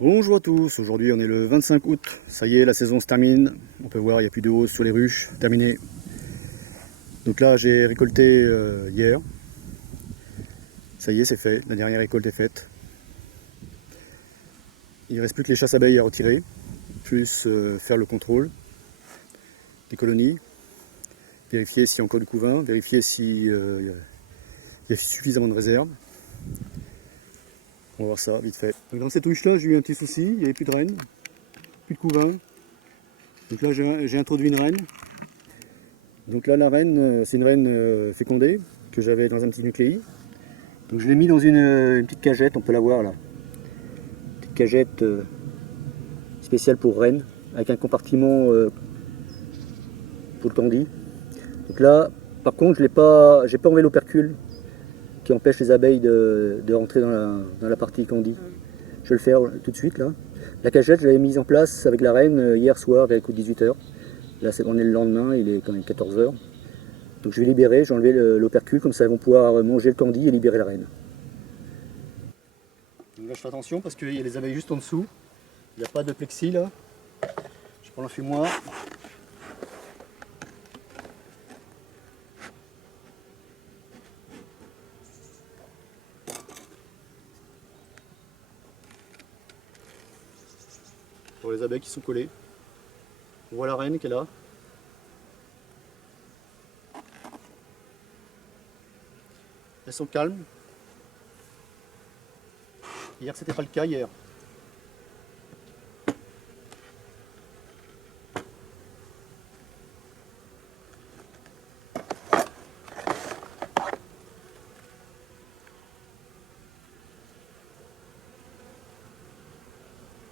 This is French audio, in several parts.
Bonjour à tous, aujourd'hui on est le 25 août, ça y est la saison se termine, on peut voir il n'y a plus de hausse sur les ruches, terminé. Donc là j'ai récolté hier, ça y est c'est fait, la dernière récolte est faite. Il ne reste plus que les chasses abeilles à retirer, plus faire le contrôle des colonies, vérifier s'il y a encore du couvain, vérifier s'il y a suffisamment de réserve. On va voir ça vite fait. Donc dans cette ruche là j'ai eu un petit souci, il n'y avait plus de reine, plus de couvain. Donc là j'ai introduit une reine. Donc là la reine, c'est une reine fécondée que j'avais dans un petit nucléi. Donc je l'ai mis dans une petite cagette, on peut la voir là. Une petite cagette spéciale pour reine, avec un compartiment pour le candy. Donc là, par contre, j'ai pas enlevé l'opercule qui empêche les abeilles de rentrer dans la partie candy. Je vais le faire tout de suite là. La cagette, je l'avais mise en place avec la reine hier soir vers le coup de 18 h. Là, on est le lendemain, il est quand même 14 h. Donc je vais libérer, j'ai enlevé l'opercule, comme ça elles vont pouvoir manger le candy et libérer la reine. Donc là je fais attention parce qu'il y a les abeilles juste en dessous. Il n'y a pas de plexi là. Je prends l'enfumoir. Pour les abeilles qui sont collées. On voit la reine qui est là. Elles sont calmes. Hier c'était pas le cas hier.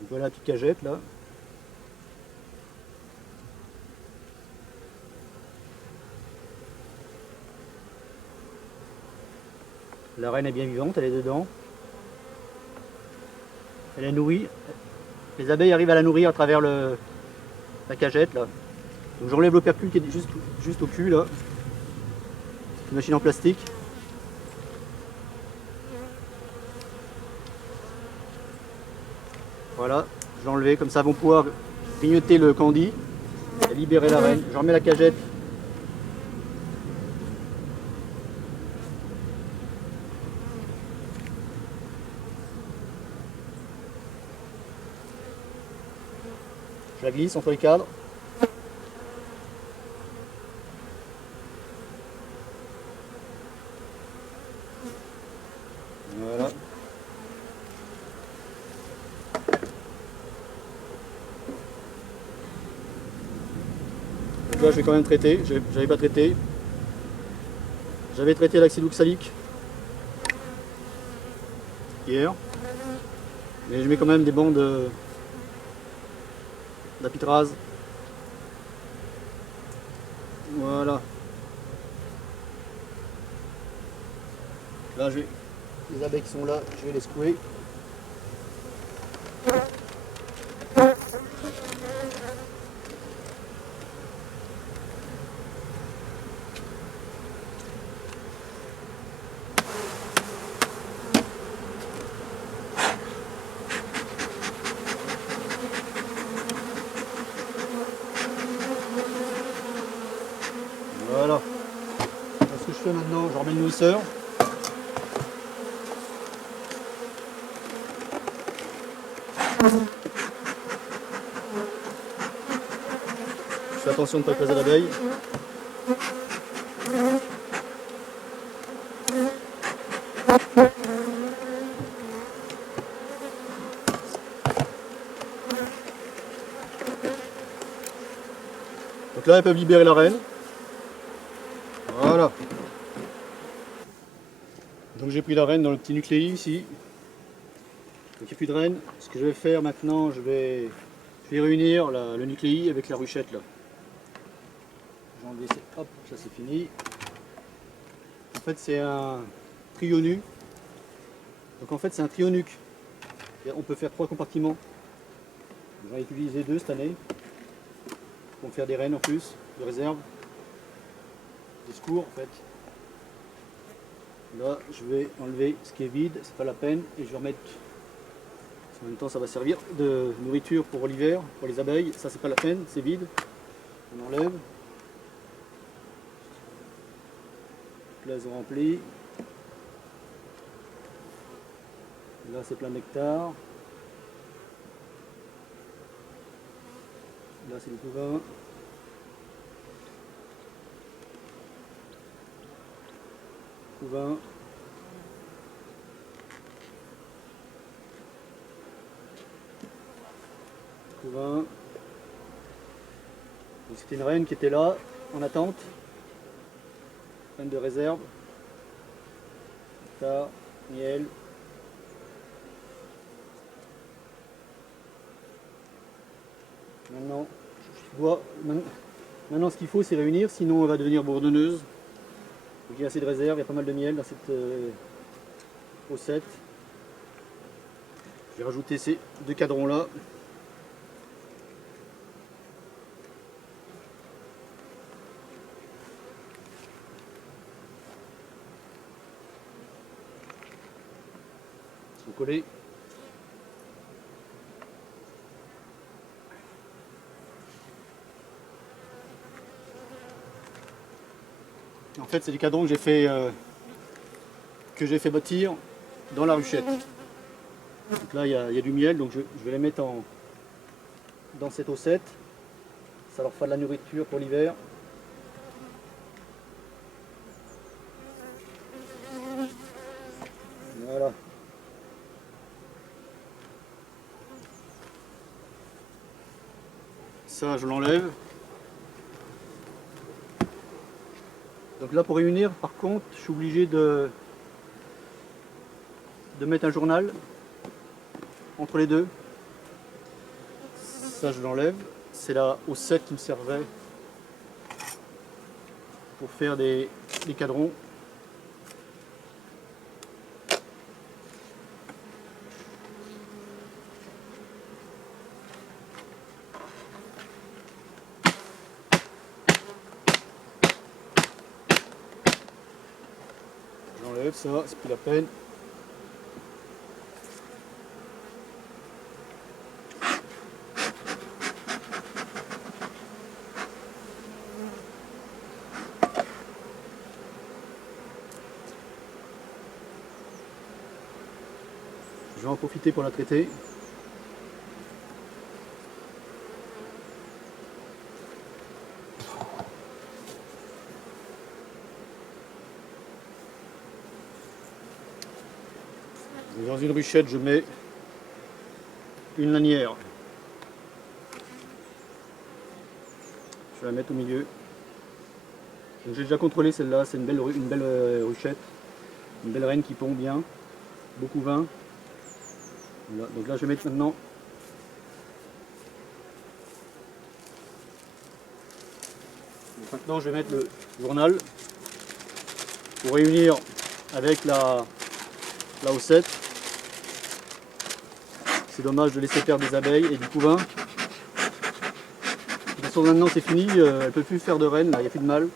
Donc voilà la petite cagette là. La reine est bien vivante, elle est dedans. Elle est nourrie. Les abeilles arrivent à la nourrir à travers la cagette là. Donc j'enlève l'opercule qui est juste au cul là. C'est une machine en plastique. Voilà, je l'ai enlevé, comme ça elles vont pouvoir grignoter le candy et libérer la reine. Je remets la cagette. Je la glisse entre les cadres. Voilà. Donc là je vais quand même traiter, j'avais pas traité. J'avais traité l'acide oxalique hier. Mais je mets quand même des bandes d'apitraz. Voilà. Là les abeilles qui sont là, je vais les secouer. Voilà. Ce que je fais maintenant, je remets le nourrisseur. Je fais attention de ne pas écraser l'abeille. Donc là, elles peuvent libérer la reine. Voilà. Donc j'ai pris la reine dans le petit nucléi ici. Donc il n'y a plus de reine. Ce que je vais faire maintenant, je vais réunir le nucléi avec la ruchette là. J'ai enlevé, hop, ça c'est fini. En fait c'est un trionuc. Donc en fait c'est un trionuc. On peut faire 3 compartiments. J'en ai utilisé 2 cette année. Pour faire des reines en plus, de réserve. Des secours en fait. Là je vais enlever ce qui est vide, c'est pas la peine, et je vais remettre En même temps, ça va servir de nourriture pour l'hiver, pour les abeilles. Ça, c'est pas la peine, c'est vide. On enlève. Là, elles ont rempli. Là, c'est plein de nectar. Là, c'est le couvain. Couvain. Couvain. C'était une reine qui était là, en attente. Reine de réserve. Nectar, miel. Maintenant, ce qu'il faut, c'est réunir, sinon on va devenir bourdonneuse. Donc il y a assez de réserve, il y a pas mal de miel dans cette haussette. Je vais rajouter ces deux cadrons là. Ils sont collés. En fait, c'est des cadrons que j'ai fait bâtir dans la ruchette. Donc là, il y a du miel, donc je vais les mettre dans cette haussette. Ça leur fera de la nourriture pour l'hiver. Voilà. Ça, je l'enlève. Donc là, pour réunir, par contre, je suis obligé de mettre un journal entre les deux. Ça, je l'enlève. C'est la haussette qui me servait pour faire des cadrons. J'enlève ça, c'est plus la peine. Je vais en profiter pour la traiter. Dans une ruchette, je mets une lanière. Je vais la mettre au milieu. J'ai déjà contrôlé celle-là, c'est une belle ruchette, une belle reine qui pond bien, beaucoup vin. Voilà. Donc là, je vais mettre maintenant je vais mettre le journal pour réunir avec la haussette. C'est dommage de laisser perdre des abeilles et du couvain. De toute façon, maintenant c'est fini, elle ne peut plus faire de reine, là, il n'y a plus de mâle.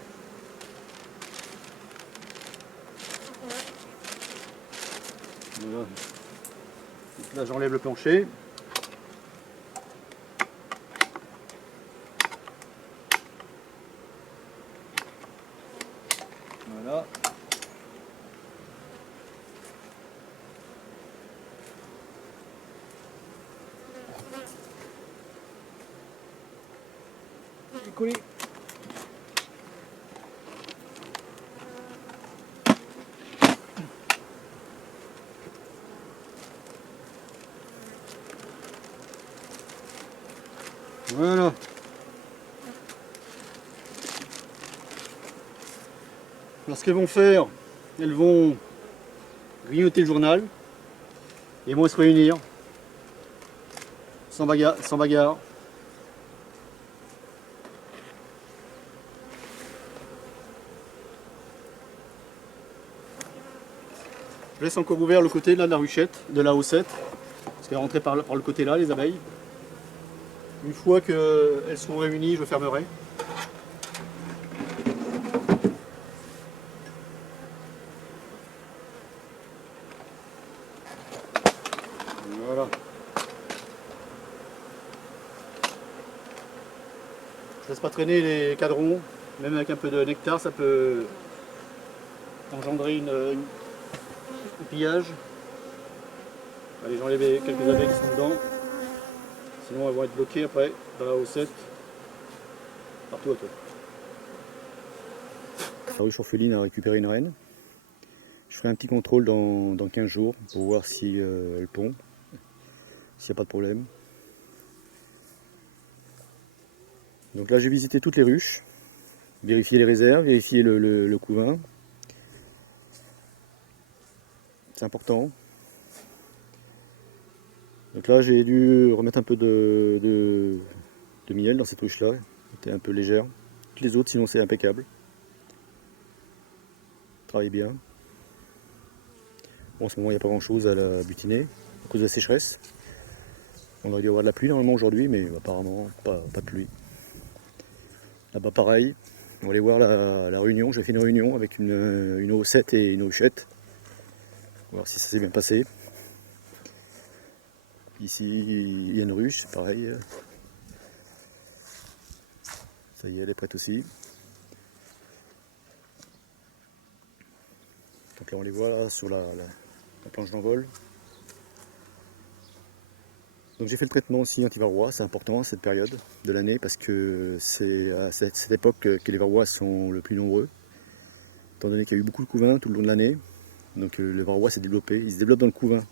Voilà. Donc là, j'enlève le plancher. Voilà. Collé. Voilà. Alors ce qu'elles vont faire, elles vont grignoter le journal et vont se réunir sans bagarre. Je laisse encore ouvert le côté là de la ruchette, de la haussette, parce qu'elle est rentrée par le côté là, les abeilles. Une fois qu'elles seront réunies, je fermerai. Voilà. laisse pas traîner les cadrons, même avec un peu de nectar, ça peut engendrer un pillage. Allez, j'enlève quelques abeilles qui sont dedans, sinon elles vont être bloquées après dans la haussette, partout à toi. La ruche orpheline a récupéré une reine. Je ferai un petit contrôle dans 15 jours pour voir si elle pond, s'il n'y a pas de problème. Donc là j'ai visité toutes les ruches, vérifié les réserves, vérifié le couvain. C'est important. Donc là j'ai dû remettre un peu de miel dans cette ruche là, elle était un peu légère. Toutes les autres sinon c'est impeccable. Travaille bien. Bon, en ce moment il n'y a pas grand chose à la butiner à cause de la sécheresse. On aurait dû avoir de la pluie normalement aujourd'hui, mais apparemment pas de pluie. Là-bas pareil, on va aller voir la réunion. J'ai fait une réunion avec une haussette et une huchette. On va voir si ça s'est bien passé. Ici il y a une ruche, c'est pareil. Ça y est, elle est prête aussi. Donc là on les voit là, sur la planche d'envol. Donc j'ai fait le traitement aussi anti-varrois, c'est important à cette période de l'année parce que c'est à cette époque que les varrois sont le plus nombreux. Étant donné qu'il y a eu beaucoup de couvains tout le long de l'année, donc le varrois s'est développé, il se développe dans le couvain.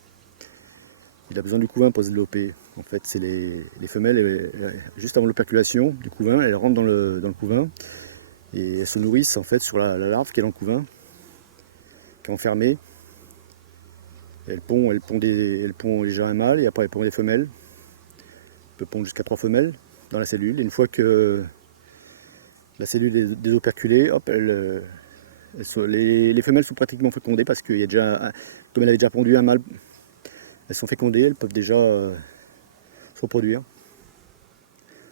Il a besoin du couvain pour se développer. En fait, c'est les femelles, juste avant l'operculation du couvain, elles rentrent dans le couvain et elles se nourrissent en fait sur la larve qui est dans le couvain, qui est enfermée. Elle pond déjà un mâle et après elle pond des femelles. Elle peut pondre jusqu'à 3 femelles dans la cellule. Et une fois que la cellule est désoperculée, hop, les femelles sont pratiquement fécondées parce qu'il y a déjà, comme elle avait déjà pondu un mâle, elles sont fécondées, elles peuvent déjà se reproduire.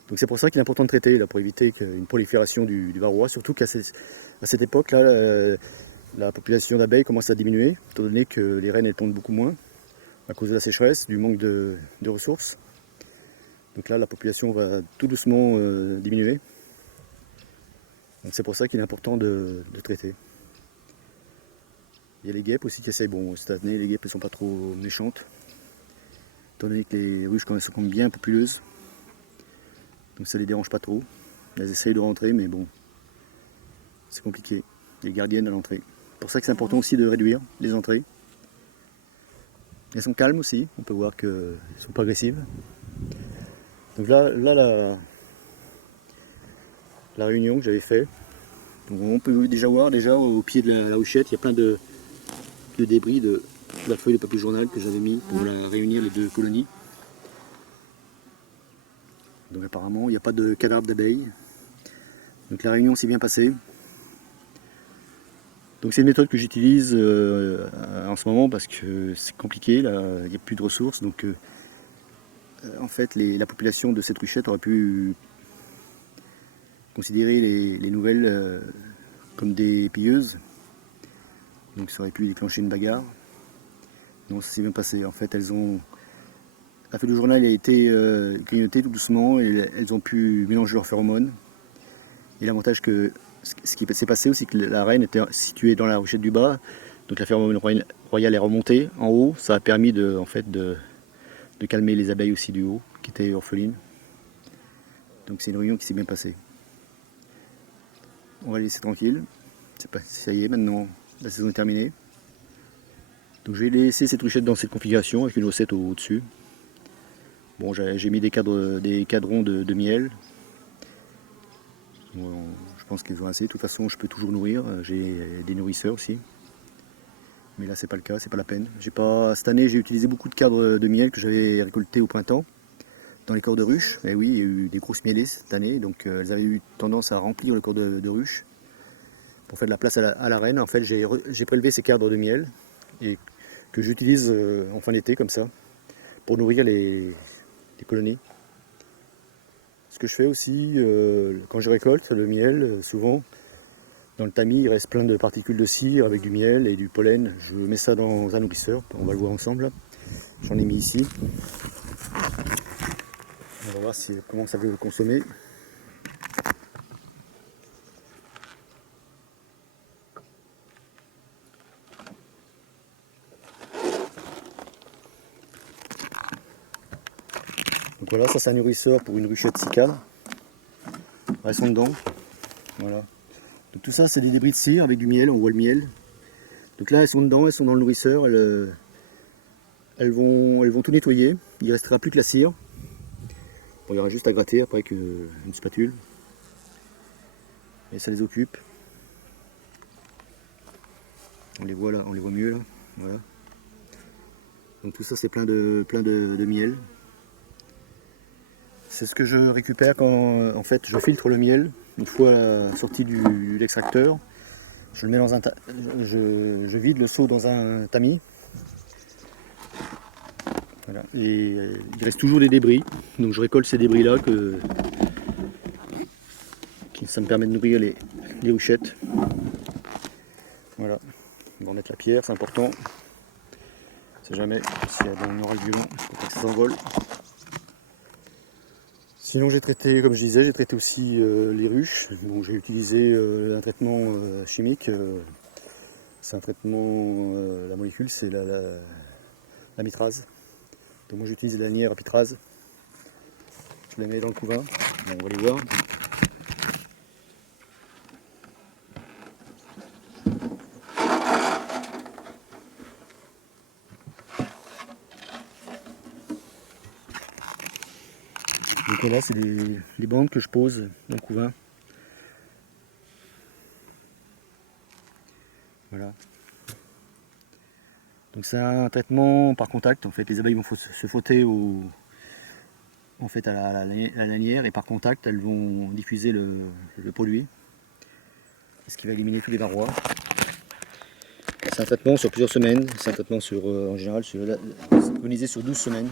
Donc c'est pour ça qu'il est important de traiter, là, pour éviter une prolifération du varroa, surtout qu'à cette époque-là, la population d'abeilles commence à diminuer, étant donné que les reines elles pondent beaucoup moins, à cause de la sécheresse, du manque de ressources. Donc là la population va tout doucement diminuer. Donc c'est pour ça qu'il est important de traiter. Il y a les guêpes aussi qui essayent, bon cette année les guêpes ne sont pas trop méchantes, étant donné que les ruches quand elles sont comme bien populeuses, donc ça les dérange pas trop. Elles essayent de rentrer mais bon, c'est compliqué, les gardiennes à l'entrée. C'est pour ça que c'est important aussi de réduire les entrées. Elles sont calmes aussi, on peut voir qu'elles ne sont pas agressives. Donc là la réunion que j'avais fait, donc on peut déjà voir au pied de la huchette, il y a plein de débris de la feuille de papier journal que j'avais mis pour réunir les deux colonies. Donc apparemment il n'y a pas de cadavre d'abeilles. Donc la réunion s'est bien passée. Donc c'est une méthode que j'utilise en ce moment parce que c'est compliqué, là, il n'y a plus de ressources. Donc en fait la population de cette ruchette aurait pu considérer les nouvelles comme des pilleuses. Donc ça aurait pu déclencher une bagarre. Non, ça s'est bien passé. En fait la feuille de journal a été grignotée tout doucement et elles ont pu mélanger leurs phéromones. Et l'avantage que ce qui s'est passé aussi, que la reine était située dans la ruchette du bas, donc la phéromone royale est remontée en haut, ça a permis de calmer les abeilles aussi du haut, qui étaient orphelines. Donc c'est une réunion qui s'est bien passée. On va les laisser tranquilles, ça y est, maintenant la saison est terminée. Donc je vais laisser cette ruchette dans cette configuration avec une haussette au-dessus. Bon, j'ai mis des cadrons de miel. Bon, je pense qu'ils ont assez. De toute façon, je peux toujours nourrir. J'ai des nourrisseurs aussi. Mais là, c'est pas le cas, c'est pas la peine. Cette année, j'ai utilisé beaucoup de cadres de miel que j'avais récoltés au printemps dans les corps de ruche. Et oui, il y a eu des grosses mielées cette année, donc elles avaient eu tendance à remplir le corps de ruche pour faire de la place à la reine. En fait, j'ai prélevé ces cadres de miel et que j'utilise en fin d'été comme ça pour nourrir les colonies. Ce que je fais aussi, quand je récolte le miel, souvent, dans le tamis, il reste plein de particules de cire avec du miel et du pollen. Je mets ça dans un nourrisseur, on va le voir ensemble. J'en ai mis ici. On va voir comment ça veut le consommer. Donc voilà, ça c'est un nourrisseur pour une ruchette cicale. Elles sont dedans. Voilà. Donc tout ça c'est des débris de cire avec du miel, on voit le miel. Donc là elles sont dedans, elles sont dans le nourrisseur, elles vont tout nettoyer. Il ne restera plus que la cire. Bon, il y aura juste à gratter après avec une spatule. Et ça les occupe. On les voit là, on les voit mieux là. Voilà. Donc tout ça c'est plein de miel. C'est ce que je récupère quand en fait je filtre le miel une fois sorti de l'extracteur. Je le mets dans un je vide le seau dans un tamis. Voilà. Et il reste toujours des débris. Donc je récolte ces débris là ça me permet de nourrir les ruchettes. Voilà. On va remettre la pierre, c'est important. On ne sait jamais s'il y a un orage violent, pour pas que ça s'envole. Sinon j'ai traité, comme je disais, j'ai traité aussi les ruches. Donc j'ai utilisé un traitement chimique. C'est un traitement, la molécule c'est la mitrase. Donc moi j'utilise la lanière à pitrase. Je les mets dans le couvain. Bon, on va les voir. Donc là c'est les bandes que je pose dans le couvain. Voilà. Donc c'est un traitement par contact. En fait, les abeilles vont se frotter à la lanière et par contact, elles vont diffuser le produit, ce qui va éliminer tous les varrois. C'est un traitement sur plusieurs semaines. C'est un traitement en général préconisé sur 12 semaines.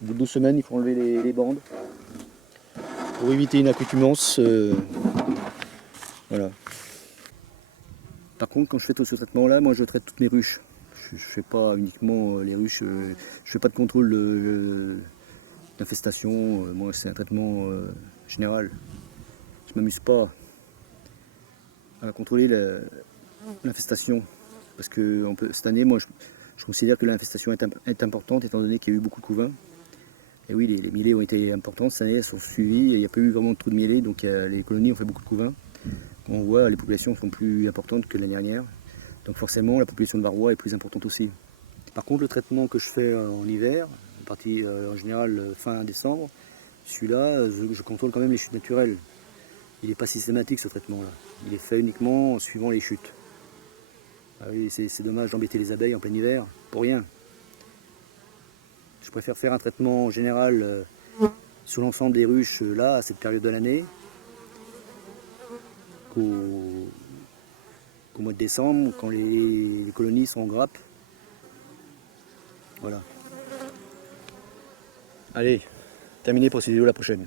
Au bout de 12 semaines, il faut enlever les bandes pour éviter une accoutumance. Voilà. Par contre, quand je fais tout ce traitement-là, moi je traite toutes mes ruches. Je ne fais pas uniquement les ruches, je ne fais pas de contrôle d'infestation. Moi, c'est un traitement général. Je ne m'amuse pas à contrôler l'infestation. Parce que cette année, moi, je considère que l'infestation est importante, étant donné qu'il y a eu beaucoup de couvains. Et oui, les mielées ont été importantes cette année, elles sont suivies, et il n'y a pas eu vraiment trop de mielées, donc les colonies ont fait beaucoup de couvains. On voit les populations sont plus importantes que l'année dernière, donc forcément la population de varroa est plus importante aussi. Par contre, le traitement que je fais en hiver, en général fin décembre, celui-là, je contrôle quand même les chutes naturelles. Il n'est pas systématique ce traitement-là, il est fait uniquement en suivant les chutes. Ah oui, c'est dommage d'embêter les abeilles en plein hiver, pour rien. Je préfère faire un traitement général sur l'ensemble des ruches là, à cette période de l'année, qu'au mois de décembre, quand les colonies sont en grappe. Voilà. Allez, terminé pour cette vidéo, la prochaine.